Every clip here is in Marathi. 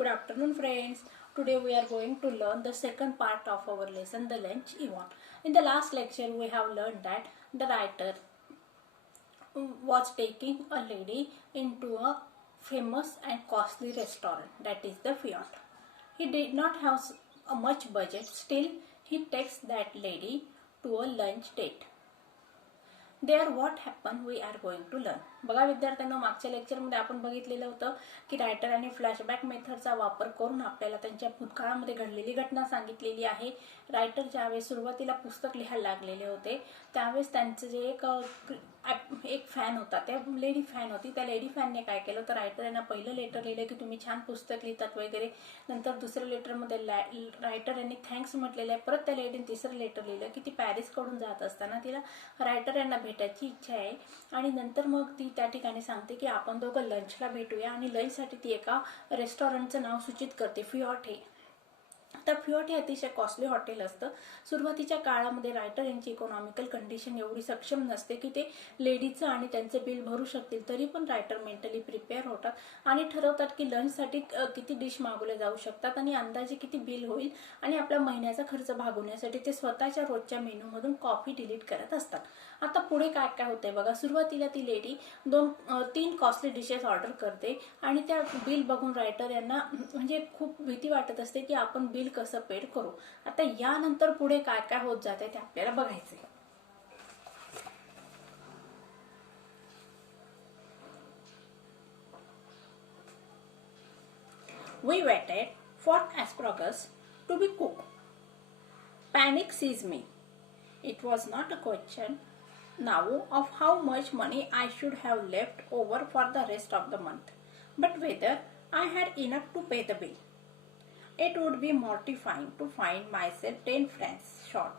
Good afternoon, friends. Today we are going to learn the second part of our lesson, the lunch event. In the last lecture, we have learned that the writer was taking a lady into a famous and costly restaurant, that is the Fiat. He did not have a much budget, still he takes that lady to a lunch date. There what happen we are going to learn. बघा विद्यार्थ्यांना, मागच्या लेक्चरमध्ये आपण बघितलेलं होतं की रायटरांनी फ्लॅशबॅक मेथडचा वापर करून आपल्याला त्यांच्या भूतकाळामध्ये घडलेली घटना सांगितलेली आहे. रायटर ज्यावेळेस सुरुवातीला पुस्तक लिहायला लागलेले होते त्यावेळेस त्यांचं जे एक फॅन होता, त्या लेडी फॅन होती. त्या लेडी फॅनने काय केलं तर रायटर यांना पहिलं लेटर लिहिलं की तुम्ही छान पुस्तक लिहितात वगैरे. नंतर दुसऱ्या लेटरमध्ये रायटर यांनी थँक्स म्हटलेलं आहे. परत त्या लेडीने तिसरं लेटर लिहिलं की ती पॅरिसकडून जात असताना तिला रायटर यांना भेटायची इच्छा आहे आणि नंतर मग ती त्या ठिकाणी सांगते की आपण दोघं लंचला भेटूया आणि लंचसाठी ती एका रेस्टॉरंटचं नाव सूचित करते, फिऑट हे. तर फिऑट हे अतिशय कॉस्टली हॉटेल असतं. सुरुवातीच्या काळामध्ये रायटर यांची इकॉनॉमिकल कंडिशन एवढी सक्षम नसते की ते लेडीचं आणि त्यांचं बिल भरू शकतील. तरी पण रायटर मेंटली प्रिपेअर होतात आणि ठरवतात की लंचसाठी किती डिश मागवल्या जाऊ शकतात आणि अंदाजे किती बिल होईल आणि आपल्या महिन्याचा खर्च भागवण्यासाठी ते स्वतःच्या रोजच्या मेनूमधून कॉफी डिलीट करत असतात. आता पुढे काय काय होतंय बघा. सुरुवातीला ती लेडी 2-3 कॉस्टली डिशेस ऑर्डर करते आणि त्या बिल बघून रायटर यांना म्हणजे खूप भीती वाटत असते की आपण बिल कसं पेड करू. आता यानंतर पुढे काय काय होत जाते ते आपल्याला बघायचंय. We waited for asparagus to be cooked. Panic seized me. It was not a question now of how much money I should have left over for the rest of the month, but whether I had enough to pay the bill. It would be mortifying to find myself 10 francs short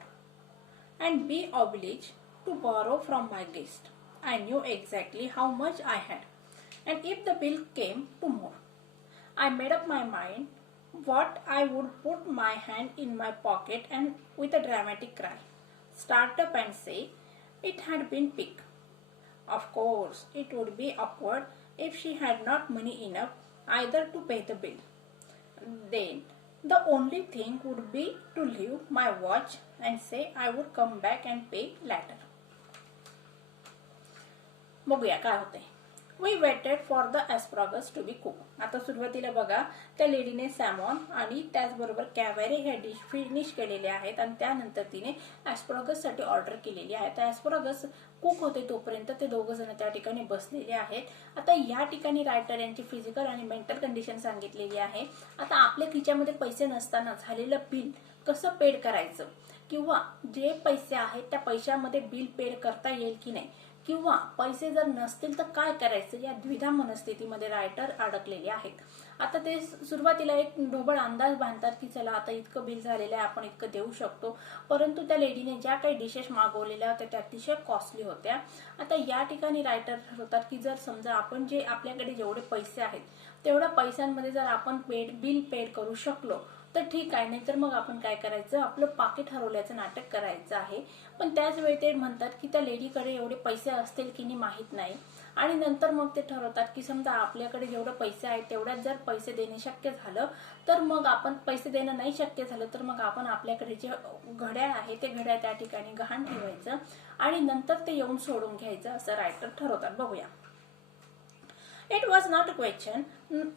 and be obliged to borrow from my guest. I knew exactly how much I had, and if the bill came to more, I made up my mind what I would put my hand in my pocket and with a dramatic cry, start up and say it had been pig. Of course, it would be awkward if she had not money enough either to pay the bill. Then the only thing would be to leave my watch and say I would come back and pay later. बघूया काय होते. We waited for the asparagus to be cooked. आता सुरुवातीला बघा त्या लेडीने सॅमॉन आणि त्याचबरोबर कॅव्हेरे ह्या डिश फिनिश केलेले आहेत आणि त्यानंतर तिने ॲस्परागस साठी ऑर्डर केलेली आहे. तर ॲस्परागस कुक होते तोपर्यंत ते दोघं जण त्या ठिकाणी बसलेले आहेत. आता या ठिकाणी रायटर यांची फिजिकल आणि मेंटल कंडिशन सांगितलेली आहे. आता आपल्या खिच्यामध्ये पैसे नसताना झालेलं बिल कसं पेड करायचं किंवा जे पैसे आहेत त्या पैशामध्ये बिल पेड करता येईल की नाही किंवा पैसे जर नसतील तर काय करायचं या द्विधा मनस्थितीमध्ये रायटर अडकलेले आहेत. आता ते सुरुवातीला एक ढोबळ अंदाज बांधतात की चला आता इतकं बिल झालेलं आहे, आपण इतकं देऊ शकतो. परंतु त्या लेडीने ज्या काही डिशेस मागवलेल्या होत्या त्या अतिशय कॉस्टली होत्या. आता या ठिकाणी रायटर ठरवतात की जर समजा आपण जे आपल्याकडे जेवढे पैसे आहेत तेवढ्या पैशांमध्ये जर आपण बिल पेड करू शकलो तर ठीक आहे, नाही तर मग आपण काय करायचं, आपलं पाकिट हरवल्याचं नाटक करायचं आहे. पण त्याच वेळी ते म्हणतात की त्या लेडीकडे एवढे पैसे असतील की नाही माहीत नाही आणि नंतर मग ते ठरवतात की समजा आपल्याकडे जेवढे पैसे आहेत तेवढ्यात जर पैसे देणे शक्य झालं तर मग आपण पैसे देणं नाही शक्य झालं तर मग आपण आपल्याकडे जे घड्याळ आहे ते घड्याळ त्या ठिकाणी गहाण ठेवायचं आणि नंतर ते येऊन सोडून घ्यायचं असं रायटर ठरवतात. बघूया. It was not a question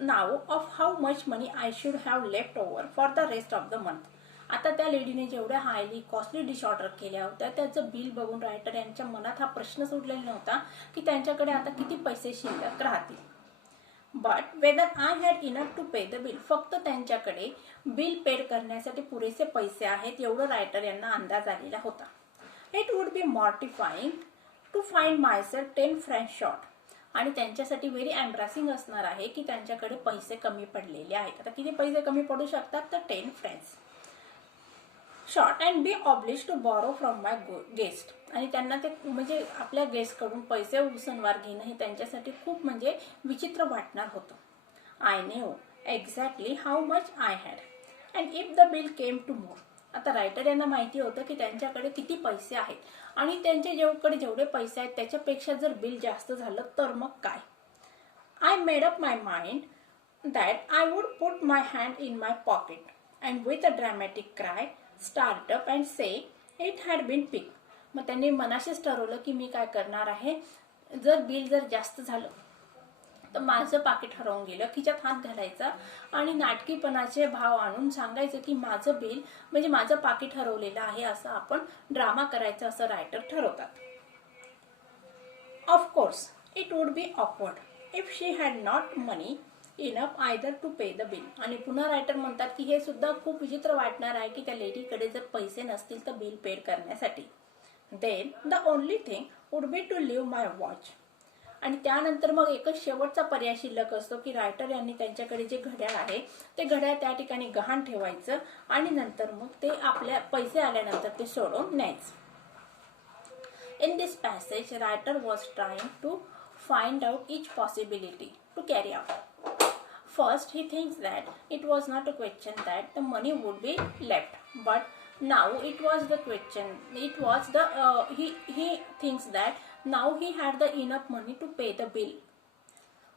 now of how much money I should have left over for the rest of the month. आता त्या लेडीने जेवढ्या हायली कॉस्टली डिश ऑर्डर केल्या होत्या त्याचं बिल बघून रायटर यांच्या मनात हा प्रश्न सुटलेला नव्हता की त्यांच्याकडे आता किती पैसे शिल्लक राहतील. But whether I had enough to pay the bill. फक्त त्यांच्याकडे बिल पेड करण्यासाठी पुरेसे पैसे आहेत एवढं रायटर यांना अंदाज आलेला होता. It would be mortifying to find myself 10 francs short. आणि त्यांच्यासाठी व्हेरी एम्ब्रेसिंग असणार आहे की त्यांच्याकडे पैसे कमी पडलेले आहेत. आता किती पैसे कमी पडू शकतात तर 10 francs short and be oblige to borrow from my guest. आणि त्यांना ते म्हणजे आपल्या गेस्टकडून पैसे उसनवार घेणं हे त्यांच्यासाठी खूप म्हणजे विचित्र वाटणार होतं. I knew exactly how much I had and if the bill came to more. आता रायटर यांना माहिती होतं की त्यांच्याकडे किती पैसे आहेत आणि त्यांच्याकडे जेवढे पैसे आहेत त्याच्यापेक्षा जर बिल जास्त झालं तर मग काय. I made up my mind that I would put my hand in my pocket and with a dramatic cry start up and say it had been picked. मग त्यांनी मनाशीच ठरवलं की मी काय करणार आहे, जर बिल जर जास्त झालं तर माझं पाकिट हरवून गेलं, खिच्यात हात घालायचा आणि नाटकीपणाचे भाव आणून सांगायचं की माझं बिल म्हणजे माझं पाकिट हरवलेलं आहे असं आपण ड्रामा करायचं असं रायटर ठरवतात. Of course it would be awkward if she had not money enough either to pay the bill. आणि पुन्हा रायटर म्हणतात की हे सुद्धा खूप विचित्र वाटणार आहे की त्या लेडीकडे जर पैसे नसतील तर बिल पेड करण्यासाठी. Then the only thing would be to leave my watch. आणि त्यानंतर मग एकच शेवटचा पर्याय शिल्लक असतो की रायटर यांनी त्यांच्याकडे जे घड्याळ आहे ते घड्याळ त्या ठिकाणी गहाण ठेवायचं आणि नंतर मग ते आपल्या पैसे आल्यानंतर ते सोडून न्यायचं. In this passage, writer was trying to find out each possibility to carry out. First, he thinks that it was not a question that the money would be left, but now it was the question. It was the he thinks that now he had the enough money to pay the bill.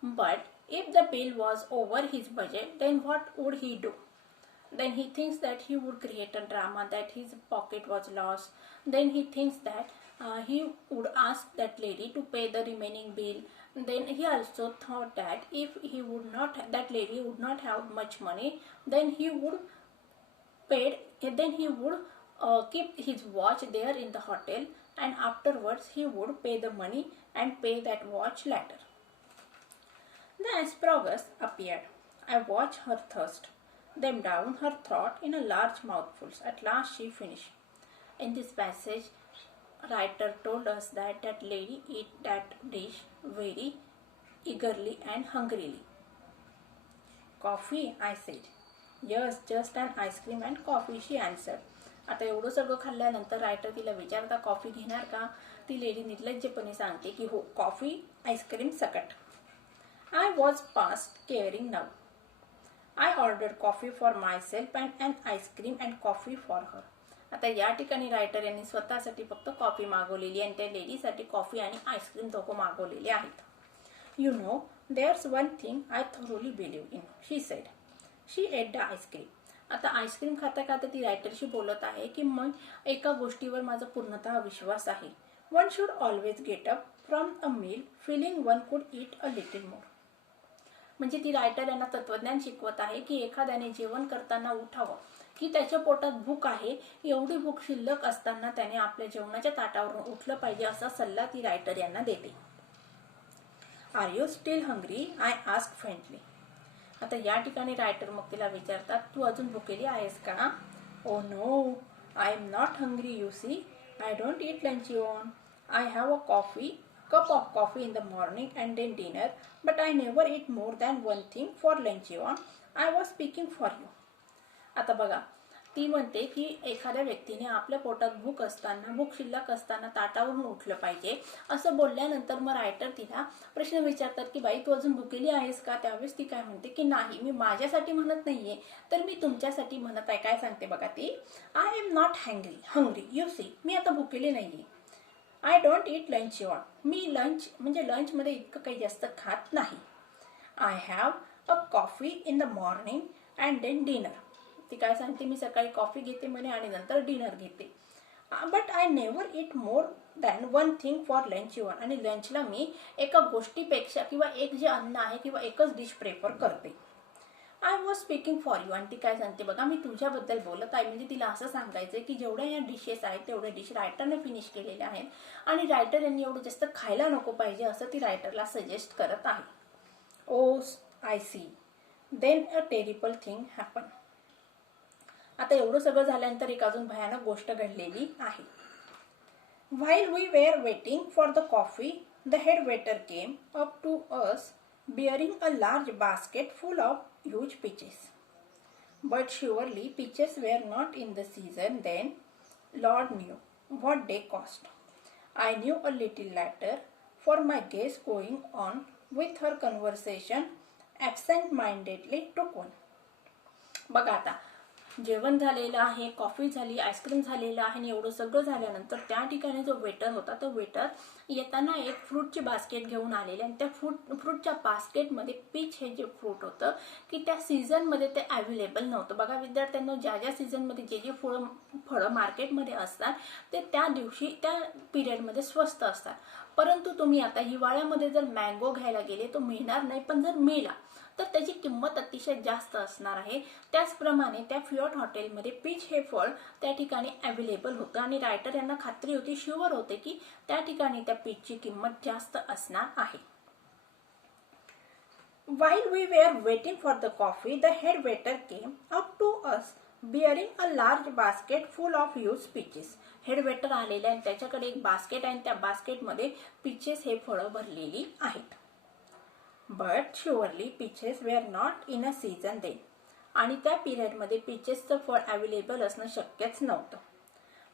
But if the bill was over his budget, then what would he do? Then he thinks that he would create a drama that his pocket was lost. Then he thinks that he would ask that lady to pay the remaining bill. Then he also thought that if he would not, that lady would not have much money, then he would keep his watch there in the hotel, and afterwards he would pay the money and pay that watch later. The asparagus appeared. I watched her thrust them down her throat in a large mouthfuls. At last she finished. In this passage, writer told us that that lady ate that dish very eagerly and hungrily. Coffee, I said. Yes, just an ice cream and coffee, she answered. आता एवढं सगळं खाल्ल्यानंतर रायटर तिला विचारता कॉफी घेणार का. ती लेडी निर्लज्जपणे सांगते की हो, कॉफी आईस्क्रीम सकट. I was past caring now. I ordered coffee for myself and an ice cream and coffee for her. आता या ठिकाणी रायटर यांनी स्वतःसाठी फक्त कॉफी मागवलेली आणि त्या लेडीसाठी कॉफी आणि आईस्क्रीम दोघं मागवलेले आहेत. You know there's one thing I thoroughly believe in, she sed. She at the ice cream. आता आईस्क्रीम खाता खाता ती रायटरशी बोलत आहे की मग एका गोष्टीवर माझा पूर्णतः विश्वास आहे. One should always get up from a meal feeling one could eat a little more. म्हणजे ती रायटर यांना तत्वज्ञान शिकवत आहे की एखाद्याने जेवण करताना उठावं की त्याच्या पोटात भूक आहे, एवढी भूक शिल्लक असताना त्याने आपल्या जेवणाच्या ताटावरून उठलं पाहिजे असा सल्ला ती रायटर यांना देते. Are you still hungry, I ask friendly. आता या ठिकाणी रायटर मग तिला विचारतात तू अजून भुकेली आहेस का. Oh no, I am not hungry you see. I don't eat lunch on. I have a cup of coffee in the morning and then dinner, but I never eat more than one thing for lunch on. I was speaking for you. आता बघा, ती म्हणते की एखाद्या व्यक्तीने आपल्या पोटात भूक असताना, भूक शिल्लक असताना ताटावरून उठलं पाहिजे असं बोलल्यानंतर मग रायटर तिला प्रश्न विचारतात की बाई तू अजून भुकेली आहेस का. त्यावेळेस ती काय म्हणते की नाही, मी माझ्यासाठी म्हणत नाहीये तर मी तुमच्यासाठी म्हणत आहे. काय सांगते बघा ती, I am not hungry you see. मी आता भुकेली नाहीये. I don't eat lunch on. मी लंच म्हणजे लंचमध्ये इतकं काही जास्त खात नाही. I have a coffee in the morning and then dinner. ती काय सांगते, मी सकाळी कॉफी घेते म्हणे आणि नंतर डिनर घेते. But I never eat more than one thing for lunch on. आणि लंचला मी एका गोष्टीपेक्षा किंवा एक जे अन्न आहे किंवा एकच डिश प्रेफर करते. I was speaking for you. आणि ती काय सांगते बघा, मी तुझ्याबद्दल बोलत आहे. म्हणजे तिला असं सांगायचं की जेवढ्या या डिशेस आहेत तेवढ्या डिश रायटरने फिनिश केलेल्या आहेत आणि रायटर यांनी एवढं जास्त खायला नको पाहिजे असं ती रायटरला सजेस्ट करत आहे. Oh I see. Then a terrible thing happen. आता एवढं सगळं झाल्यानंतर एक अजून भयानक गोष्ट घडलेली आहे. While we were waiting for the coffee the head waiter came up to us bearing a large basket full of huge peaches. But surely peaches were not in the season then. Lord knew what they cost. I knew a little later, for my guess going on with her conversation absent-mindedly took one. बघा आता जेवण झालेलं आहे, कॉफी झाली, आईस्क्रीम झालेलं आहे आणि एवढं सगळं झाल्यानंतर त्या ठिकाणी जो वेटर होता तो वेटर येताना एक फ्रूटची बास्केट घेऊन आलेले आणि त्या फ्रूटच्या बास्केटमध्ये पीच हे जे फ्रूट होतं की त्या सीझनमध्ये ते अवेलेबल नव्हतं. बघा विद्यार्थ्यांना, ज्या ज्या सीझनमध्ये जे जे फळं मार्केटमध्ये असतात ते त्या दिवशी त्या पिरियडमध्ये स्वस्त असतात. परंतु तुम्ही आता हिवाळ्यामध्ये जर मँगो घ्यायला गेले तो मिळणार नाही, पण जर मिळाला तर त्याची किंमत अतिशय जास्त असणार आहे. त्याचप्रमाणे त्या फियोट हॉटेलमध्ये पीच हे फळ त्या ठिकाणी अवेलेबल होतं आणि रायटर यांना खात्री होती, शुअर होते की त्या ठिकाणी त्या पीचची किंमत जास्त असणार आहे. While we were waiting for the coffee, the head waiter came up to us bearing a large basket full of used peaches. Head waiter आलेले आणि त्याच्याकडे एक बास्केट आहे आणि त्या बास्केटमध्ये पीचेस हे फळं भरलेली आहेत. But surely peaches were not in a season then. आणि त्या पिरियडमध्ये पीचेसचं फळ अवेलेबल असणं शक्यच नव्हतं.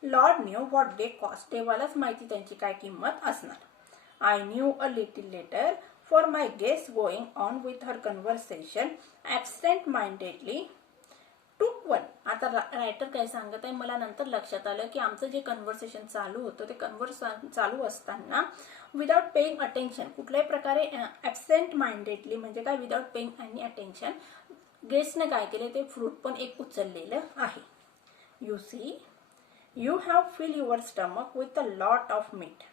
Lord knew what they cost. देवालाच माहिती त्यांची काय किंमत असणार. I knew a little later for my guest going on with her conversation absent mindedly took one. आता रायटर काय सांगत आहे, मला नंतर लक्षात आलं की आमचं जे कन्व्हर्सेशन चालू होतं ते कन्व्हर्सेशन चालू असताना विदाउट पेइंग अटेन्शन, कुठल्याही प्रकारे ॲबसेंट माइंडेडली म्हणजे काय, विदाउट पेइंग एनी अटेन्शन, गेस्टने काय केले ते फ्रूट पण एक उचललेलं आहे. You see, you have fill your stomach with a lot of meat.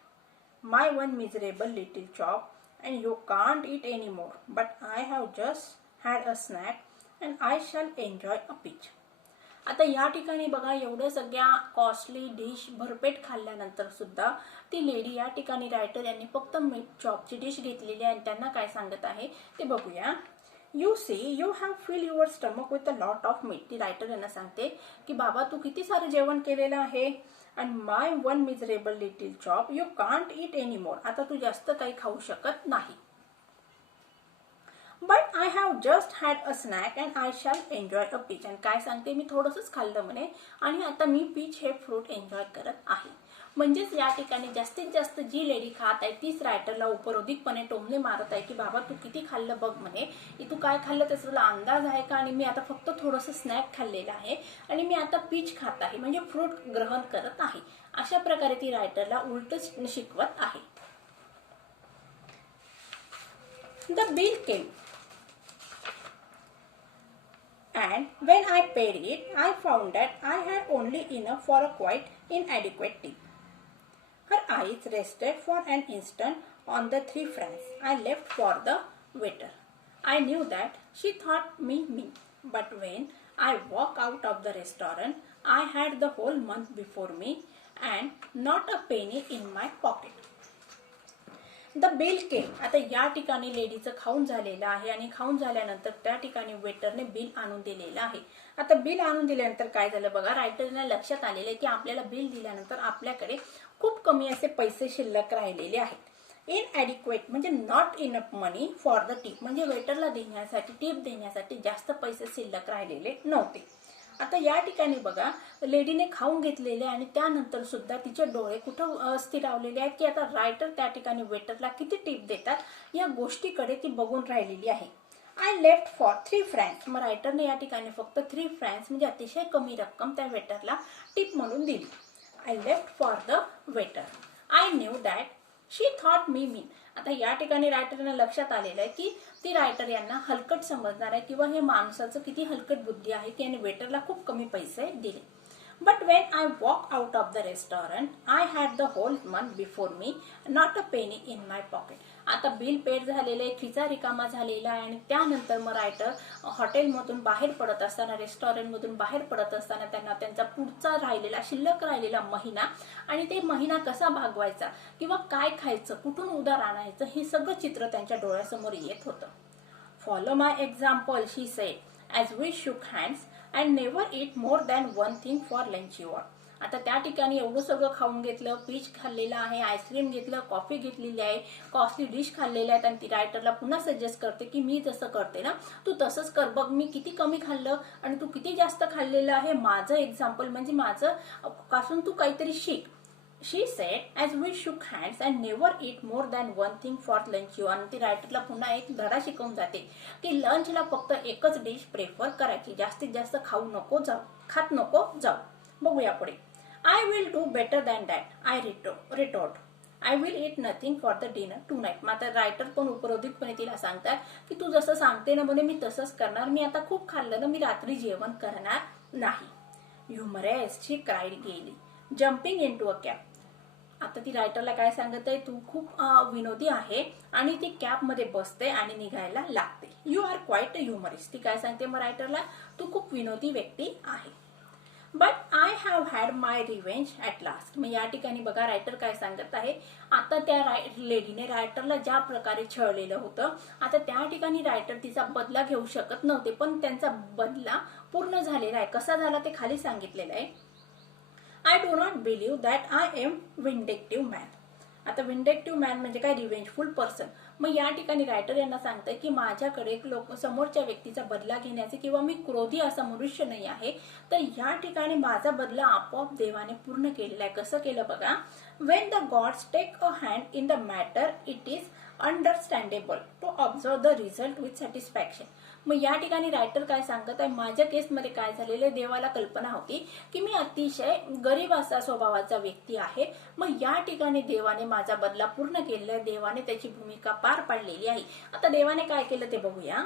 My one miserable little chop and you can't eat any more. But I have just had a snack and I shall enjoy a peach. आता या ठिकाणी बघा, एवढ्या सगळ्या कॉस्टली डिश भरपेट खाल्ल्यानंतर सुद्धा ती लेडी या ठिकाणी रायटर यांनी फक्त मीट चॉपची डिश घेतलेली आहे आणि त्यांना काय सांगत आहे ते बघूया. You see, you have fill your stomach with a lot of meat. ती रायटर यांना सांगते की बाबा तू किती सारं जेवण केलेलं आहे. And my one miserable little chop you can't eat any more. आता तू जास्त काही खाऊ शकत नाही. But I have just had a snack and I shall enjoy a peach. आणि काय सांगते, मी थोडंसंच खाल्लं म्हणे आणि आता मी पीच हे फ्रूट एन्जॉय करत आहे. म्हणजेच या ठिकाणी जास्तीत जास्त जी लेडी खात आहे तीच रायटरला उपरोधिकपणे टोमणे मारत आहे की बाबा तू किती खाल्लं बघ म्हणे, की तू काय खाल्लं त्याचा तुला अंदाज आहे का, आणि मी आता फक्त थोडंसं स्नॅक खाल्लेलं आहे आणि मी आता पीच खात आहे म्हणजे फ्रूट ग्रहण करत आहे. अशा प्रकारे ती रायटरला उलट शिकवत आहे. The bill came and when I paid it, I found that I had only enough for a quite inadequate tip. Her eyes rested for an instant on the 3 francs I left for the waiter. I knew that she thought me mean, but when I walked out of the restaurant, I had the whole month before me and not a penny in my pocket. The bill came. आता या ठिकाणी लेडीचं खाऊन झालेलं आहे आणि खाऊन झाल्यानंतर त्या ठिकाणी वेटरने बिल आणून दिलेलं आहे. आता बिल आणून दिल्यानंतर काय झालं बघा, रायटरने लक्षात आलेलं आहे की आपल्याला बिल दिल्यानंतर आपल्याकडे खूप कमी असे पैसे शिल्लक राहिलेले आहेत. इनॲडिक्वेट म्हणजे not enough money for the tip, म्हणजे वेटरला देण्यासाठी, टिप देण्यासाठी जास्त पैसे शिल्लक राहिलेले नव्हते. आता या ठिकाणी बघा, लेडीने खाऊन घेतलेले आणि त्यानंतर सुद्धा तिचे डोळे कुठं स्थिरावलेले आहेत की आता रायटर त्या ठिकाणी वेटरला किती टिप देतात या गोष्टीकडे ती बघून राहिलेली आहे. I left for 3 francs. मग रायटरने या ठिकाणी फक्त 3 फ्रँक्स म्हणजे अतिशय कमी रक्कम त्या वेटरला टिप म्हणून दिली. I left for the waiter. I knew that she thought me mean. आता या ठिकाणी रायटरना लक्षात आलेलं आहे की ती रायटर यांना हलकट समजणार आहे किंवा हे माणसाचं किती हलकट बुद्धी आहे की याने वेटरला खूप कमी पैसे दिले. But when I walk out of the restaurant I had the whole month before me, not a penny in my pocket. आता बिल पेड झालेलं आहे, खिचा रिकामा झालेला आहे आणि त्यानंतर मग रायटर हॉटेलमधून बाहेर पडत असताना, रेस्टॉरंटमधून बाहेर पडत असताना त्यांना त्यांचा पुढचा राहिलेला, शिल्लक राहिलेला महिना आणि ते महिना कसा भागवायचा किंवा काय खायचं, कुठून उधार आणायचं, हे सगळं चित्र त्यांच्या डोळ्यासमोर येत होतं. Follow my example, she said as we shook hands and never eat more than one thing for lunch your. आता त्या ठिकाणी एवढं सगळं खाऊन घेतलं, पीच खाल्लेलं आहे, आईस्क्रीम घेतलं, कॉफी घेतलेली आहे, कॉस्टली डिश खाल्लेल्या आहेत आणि ती रायटरला पुन्हा सजेस्ट करते की मी जसं करते ना तू तसंच कर बघ, मी किती कमी खाल्लं आणि तू किती जास्त खाल्लेलं आहे, माझं एक्झाम्पल म्हणजे माझं पासून तू काहीतरी शिक. शी said as we shook hands and never it more than one thing for lunch you. आणि ती रायटरला पुन्हा एक धडा शिकवून जाते की लंचला फक्त एकच डिश प्रेफर करायची, जास्तीत जास्त खात नको जाऊ. बघूया पुढे. I will do better than that I retort. I will eat nothing for the dinner tonight. मात्र रायटर पण उपरोधिकपणे तिला सांगतात की तू जसं सांगते ना म्हणे मी तसंच करणार, मी आता खूप खाल्लं ना, मी रात्री जेवण करणार नाही. Humorous she cried gaily jumping into a cab. आता ती रायटरला काय सांगत आहे, तू खूप विनोदी आहे, आणि ती कॅबमध्ये बसते आणि निघायला लागते. You are quite humorist. ती काय सांगते मग रायटरला, तू खूप विनोदी व्यक्ती आहे. But I have had my revenge at last. मग या ठिकाणी बघा रायटर काय सांगत आहे, आता त्या लेडीने रायटरला ज्या प्रकारे छळलेलं होतं, आता त्या ठिकाणी रायटर तिचा बदला घेऊ शकत नव्हते, पण त्यांचा बदला पूर्ण झालेला आहे. कसा झाला ते खाली सांगितलेलं आहे. I do not believe that I am vindictive man. आता विंडेक्टिव्ह मॅन म्हणजे काय, रिव्हेंजफुल पर्सन. मग या ठिकाणी रायटर यांना सांगताय की माझ्याकडे समोरच्या व्यक्तीचा बदला घेण्याचे किंवा मी क्रोधी असा मनुष्य नाही आहे, तर या ठिकाणी माझा बदला आपोआप देवाने पूर्ण केलेला आहे. कसं केलं बघा. When the gods take a hand in the matter it is understandable to observe the result with satisfaction. मग या ठिकाणी रायटर काय सांगत आहे, माझ्या केसमध्ये काय झालेलं आहे, देवाला कल्पना होती की मी अतिशय गरीब असा स्वभावाचा व्यक्ती आहे. मग या ठिकाणी देवाने माझा बदला पूर्ण केलेला आहे, देवाने त्याची भूमिका पार पाडलेली आहे. आता देवाने काय केलं ते बघूया.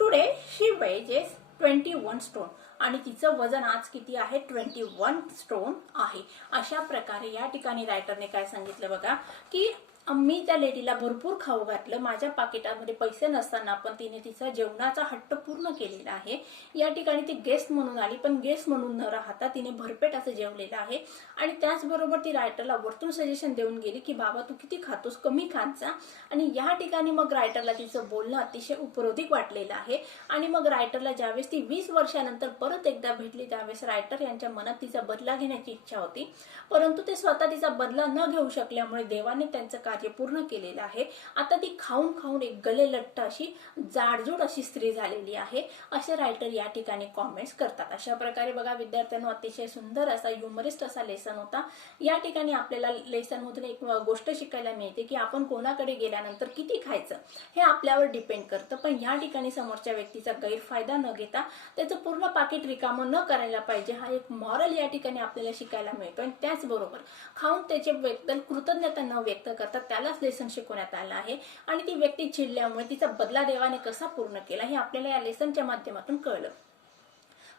टुडे शी वेजेस 21 स्टोन. आणि तिचं वजन आज किती आहे, 21 स्टोन आहे. अशा प्रकारे या ठिकाणी रायटरने काय सांगितलं बघा की मी त्या लेडीला भरपूर खाऊ घातलं, माझ्या पाकिटामध्ये पैसे नसताना पण तिने तिचा जेवणाचा हट्ट पूर्ण केलेला आहे. या ठिकाणी ती गेस्ट म्हणून आली, पण गेस्ट म्हणून न राहता तिने भरपेट असं जेवलेलं आहे. आणि त्याचबरोबर ती रायटरला वरतून सजेशन देऊन गेली की बाबा तू किती खातोस, कमी खात जा. आणि या ठिकाणी मग रायटरला तिचं बोलणं अतिशय उपरोधिक वाटलेलं आहे. आणि मग रायटरला ज्यावेळेस ती 20 वर्षानंतर परत एकदा भेटली, त्यावेळेस रायटर यांच्या मनात तिचा बदला घेण्याची इच्छा होती, परंतु ते स्वतः तिचा बदला न घेऊ शकल्यामुळे देवाने त्यांचं कार्य पूर्ण केलेलं आहे. आता ती खाऊन खाऊन एक गले लट्ट अशी जाडजूड अशी स्त्री झालेली आहे, असे रायटर या ठिकाणी कॉमेंट्स करतात. अशा प्रकारे बघा विद्यार्थ्यांना अतिशय सुंदर असा ह्युमरिस्ट असा लेसन होता. या ठिकाणी आपल्याला लेसन मधून एक गोष्ट शिकायला मिळते की आपण कोणाकडे गेल्यानंतर किती खायचं हे आपल्यावर डिपेंड करतं, पण या ठिकाणी समोरच्या व्यक्तीचा गैरफायदा न घेता त्याचं पूर्ण पाकिट रिकामं न करायला पाहिजे, हा एक मॉरल या ठिकाणी आपल्याला शिकायला मिळतो. आणि त्याचबरोबर खाऊन त्याच्याबद्दल कृतज्ञता न व्यक्त करता त्यालाच लेसन शिकवण्यात आलं आहे. आणि ती व्यक्ती चिडल्यामुळे तिचा बदला देवाने कसा पूर्ण केला हे आपल्याला या लेसनच्या माध्यमातून कळलं.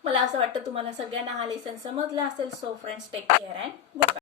मला असं वाटतं तुम्हाला सगळ्यांना हा लेसन समजला असेल. So friends, take care and good bye.